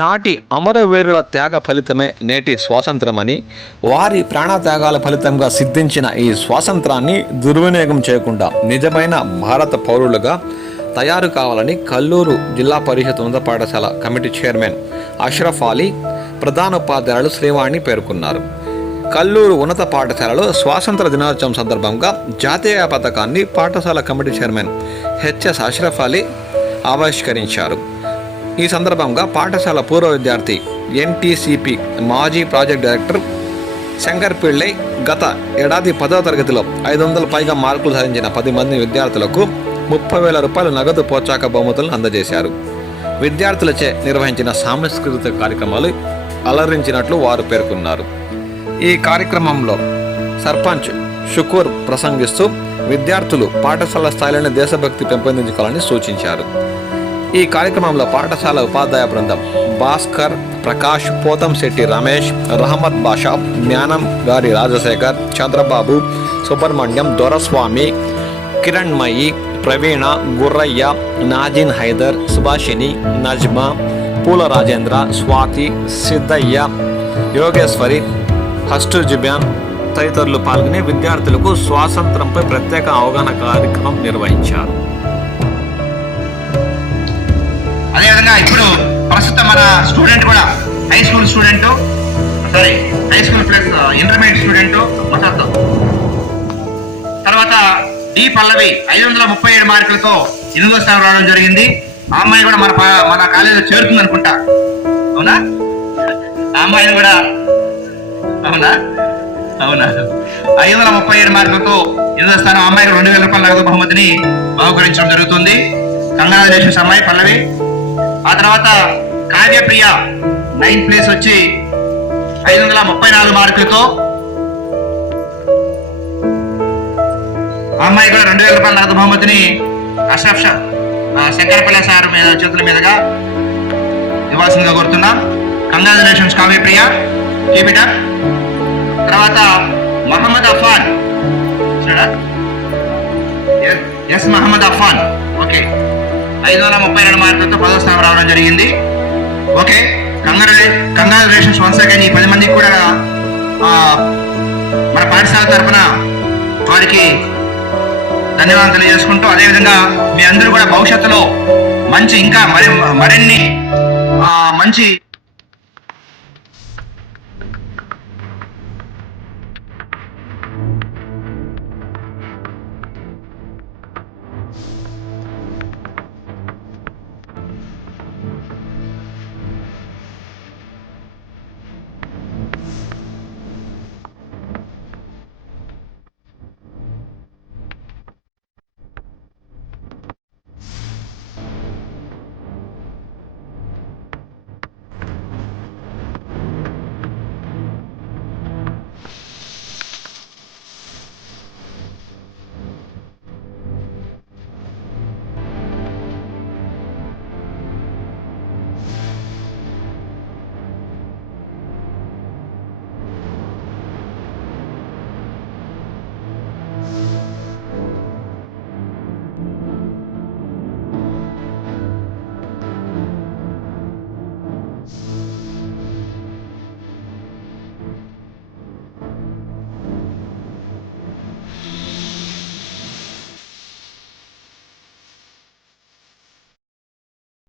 నాటి అమరవీరుల త్యాగ ఫలితమే నేటి స్వాతంత్రమని, వారి ప్రాణత్యాగాల ఫలితంగా సిద్ధించిన ఈ స్వాతంత్రాన్ని దుర్వినియోగం చేయకుండా నిజమైన భారత పౌరులుగా తయారు కావాలని కల్లూరు జిల్లా పరిషత్ ఉన్నత పాఠశాల కమిటీ చైర్మన్ అష్రఫ్ అలీ, ప్రధానోపాధ్యాయులు శ్రీవాణి పేర్కొన్నారు. కల్లూరు ఉన్నత పాఠశాలలో స్వాతంత్ర దినోత్సవం సందర్భంగా జాతీయ పతాకాన్ని పాఠశాల committee chairman HS Ashraf Ali ఆవిష్కరించారు. ఈ సందర్భంగా పాఠశాల పూర్వ విద్యార్థి ఎన్టీసీపీ మాజీ ప్రాజెక్ట్ డైరెక్టర్ శంకర్ పిళ్ళై గత ఏడాది 10వ తరగతిలో 500 పైగా మార్కులు సాధించిన 10 మంది విద్యార్థులకు 30,000 రూపాయల నగదు ప్రోత్సాహక బహుమతులను అందజేశారు. విద్యార్థులచే నిర్వహించిన సాంస్కృతిక కార్యక్రమాలు అలరించినట్లు వారు పేర్కొన్నారు. ఈ కార్యక్రమంలో సర్పంచ్ షుకూర్ ప్రసంగిస్తూ విద్యార్థులు పాఠశాల స్థాయిలోనే దేశభక్తి పెంపొందించుకోవాలని సూచించారు. ఈ కార్యక్రమంలో పాఠశాల ఉపాధ్యాయ బృందం భాస్కర్, ప్రకాష్, పోతంశెట్టి రమేష్, రహమత్ బాషా, జ్ఞానం గారి రాజశేఖర్, చంద్రబాబు, సుబ్రహ్మణ్యం, దొరస్వామి, కిరణ్మయి, ప్రవీణ, గుర్రయ్య, నాజిన్ హైదర్, సుభాషిణి, నజ్మా, పూల రాజేంద్ర, స్వాతి, సిద్ధయ్య, యోగేశ్వరి, హస్టు జిబ్యాన్ తదితరులు పాల్గొని విద్యార్థులకు స్వాతంత్రంపై ప్రత్యేక అవగాహన కార్యక్రమం నిర్వహించారు. అదేవిధంగా ఇప్పుడు ప్రస్తుతం మన స్టూడెంట్ కూడా high school plus intermediate student మొత్తం తర్వాత డి పల్లవి 537 మార్కులతో 8వ స్థానం రావడం జరిగింది. ఆ అమ్మాయి కూడా మన కాలేజీలో చేరుతుంది అనుకుంటా. అవునా? ఆ అమ్మాయిని కూడా అవునా 537 మార్కులతో 8వ స్థానం అమ్మాయికి 2,000 రూపాయల నగదు బహుమతిని బహుకరించడం జరుగుతుంది. కంగ్రాచులేషన్స్ అమ్మాయి పల్లవి. ఆ తర్వాత కావ్యప్రియ 9th ప్లేస్ వచ్చి 534 మార్కులతో అమ్మాయి కూడా 2,000 రూపాయల నగదు బహుమతిని అష్రఫ్ శంకరపల్లి సార్ చేతుల మీదుగా ఇవ్వాల్సిందిగా కోరుతున్నాం. Congratulations Kavyapriya, keep it up. తర్వాత మహమ్మద్ అఫాన్, మహమ్మద్ అఫాన్ ఓకే 532 మార్కులతో 10వ స్థానం రావడం జరిగింది. Okay, congratulations once again. ఈ 10 మందికి కూడా మన పాఠశాల తరఫున వారికి ధన్యవాదాలు తెలియజేసుకుంటూ, అదేవిధంగా మీ అందరూ కూడా భవిష్యత్తులో ఇంకా మరిన్ని మంచి